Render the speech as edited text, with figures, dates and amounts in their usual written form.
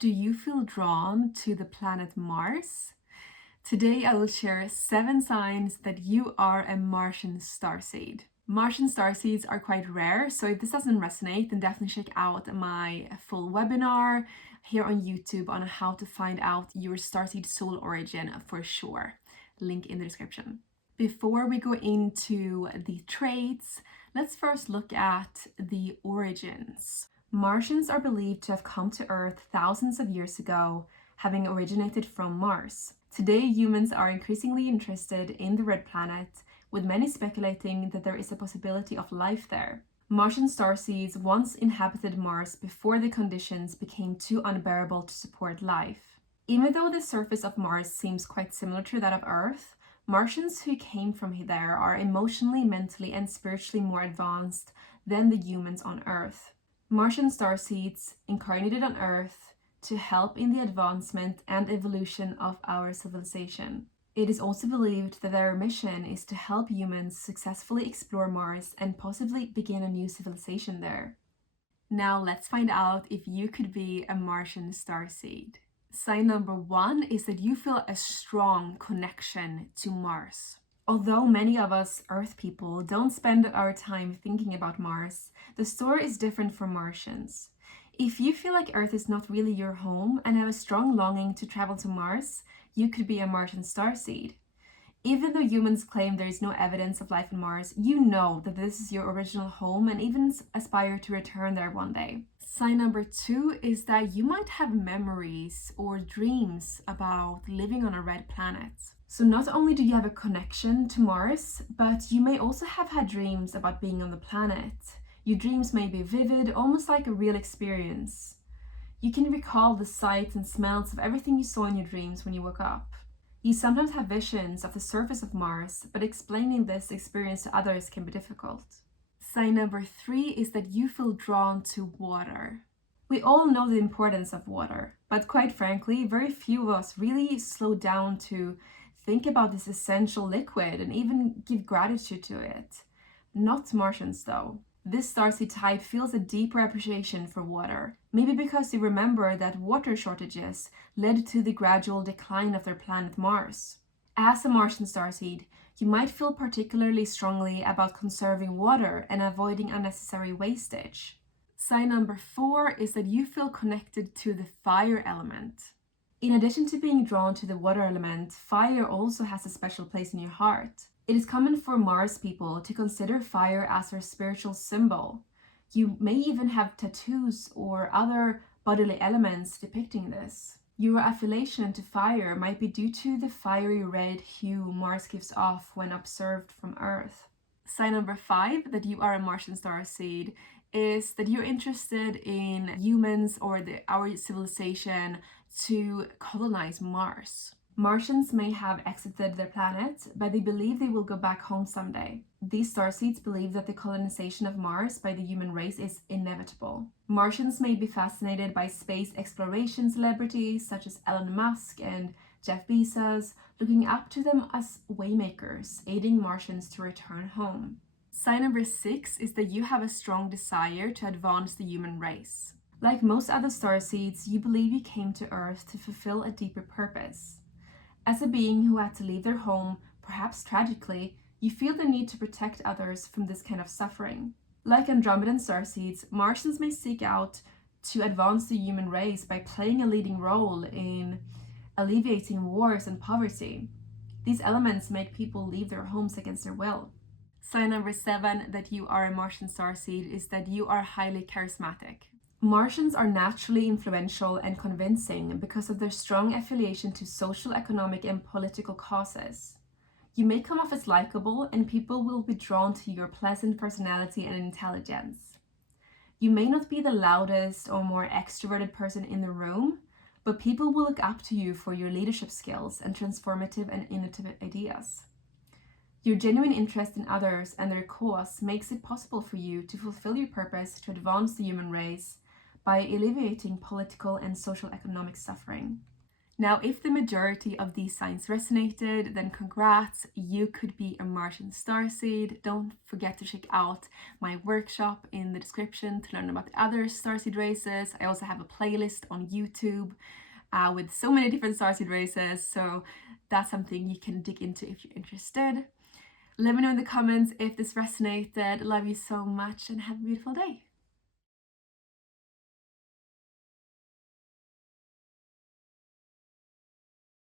Do you feel drawn to the planet Mars? Today I will share 7 signs that you are a Martian starseed. Martian starseeds are quite rare, so if this doesn't resonate, then definitely check out my full webinar here on YouTube on how to find out your starseed soul origin for sure. Link in the description. Before we go into the traits, let's first look at the origins. Martians are believed to have come to Earth thousands of years ago, having originated from Mars. Today, humans are increasingly interested in the red planet, with many speculating that there is a possibility of life there. Martian starseeds once inhabited Mars before the conditions became too unbearable to support life. Even though the surface of Mars seems quite similar to that of Earth, Martians who came from there are emotionally, mentally, and spiritually more advanced than the humans on Earth. Martian starseeds incarnated on Earth to help in the advancement and evolution of our civilization. It is also believed that their mission is to help humans successfully explore Mars and possibly begin a new civilization there. Now let's find out if you could be a Martian starseed. Sign number 1 is that you feel a strong connection to Mars. Although many of us Earth people don't spend our time thinking about Mars, the story is different for Martians. If you feel like Earth is not really your home and have a strong longing to travel to Mars, you could be a Martian starseed. Even though humans claim there is no evidence of life on Mars, you know that this is your original home and even aspire to return there one day. Sign number 2 is that you might have memories or dreams about living on a red planet. So not only do you have a connection to Mars, but you may also have had dreams about being on the planet. Your dreams may be vivid, almost like a real experience. You can recall the sights and smells of everything you saw in your dreams when you woke up. You sometimes have visions of the surface of Mars, but explaining this experience to others can be difficult. Sign number 3 is that you feel drawn to water. We all know the importance of water, but quite frankly, very few of us really slow down to think about this essential liquid and even give gratitude to it. Not Martians though. This starseed type feels a deeper appreciation for water, maybe because they remember that water shortages led to the gradual decline of their planet Mars. As a Martian starseed, you might feel particularly strongly about conserving water and avoiding unnecessary wastage. Sign number 4 is that you feel connected to the fire element. In addition to being drawn to the water element, fire also has a special place in your heart. It is common for Mars people to consider fire as their spiritual symbol. You may even have tattoos or other bodily elements depicting this. Your affiliation to fire might be due to the fiery red hue Mars gives off when observed from Earth. Sign number 5 that you are a Martian starseed is that you're interested in humans or our civilization to colonize Mars. Martians may have exited their planet, but they believe they will go back home someday. These starseeds believe that the colonization of Mars by the human race is inevitable. Martians may be fascinated by space exploration celebrities such as Elon Musk and Jeff Bezos, looking up to them as waymakers, aiding Martians to return home. Sign number 6 is that you have a strong desire to advance the human race. Like most other starseeds, you believe you came to Earth to fulfill a deeper purpose. As a being who had to leave their home, perhaps tragically, you feel the need to protect others from this kind of suffering. Like Andromedan starseeds, Martians may seek out to advance the human race by playing a leading role in alleviating wars and poverty. These elements make people leave their homes against their will. Sign number 7 that you are a Martian starseed is that you are highly charismatic. Martians are naturally influential and convincing because of their strong affiliation to social, economic, and political causes. You may come off as likable, and people will be drawn to your pleasant personality and intelligence. You may not be the loudest or more extroverted person in the room, but people will look up to you for your leadership skills and transformative and innovative ideas. Your genuine interest in others and their cause makes it possible for you to fulfill your purpose to advance the human race by alleviating political and social economic suffering. Now, if the majority of these signs resonated, then congrats, you could be a Martian starseed. Don't forget to check out my workshop in the description to learn about the other starseed races. I also have a playlist on YouTube with so many different starseed races, so that's something you can dig into if you're interested. Let me know in the comments if this resonated. Love you so much and have a beautiful day.